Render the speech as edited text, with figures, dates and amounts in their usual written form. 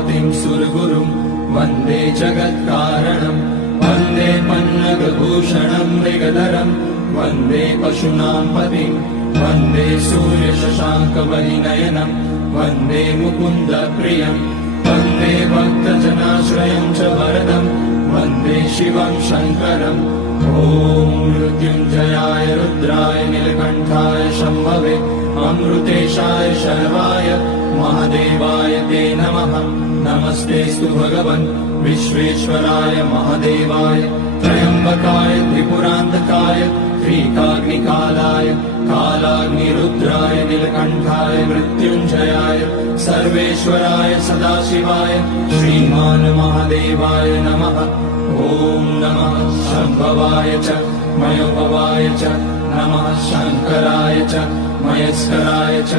पतिं सुरगुरुं वन्दे जगत्कारणं वन्दे पन्नगभूषणं मृगधरं वन्दे पशूनां पतिं वन्दे सूर्यशशाङ्कवलिनयनं वन्दे मुकुन्दप्रियं वन्दे भक्तजनाश्रयं च वरदं वन्दे शिवं शङ्करम् ॐ मृत्युञ्जयाय रुद्राय नीलकण्ठाय शम्भवे अमृतेशाय शर्वाय महादेवाय ते नमः। नमस्तेऽस्तु भगवन् विश्वेश्वराय महादेवाय त्र्यम्बकाय त्रिपुरान्तकाय त्रिकाग्निकालाय कालाग्निरुद्राय नीलकण्ठाय मृत्युञ्जयाय सर्वेश्वराय सदाशिवाय श्रीमान् महादेवाय नमः। ॐ नमः शम्भवाय च मयोभवाय च नमः शङ्कराय च मयस्कराय च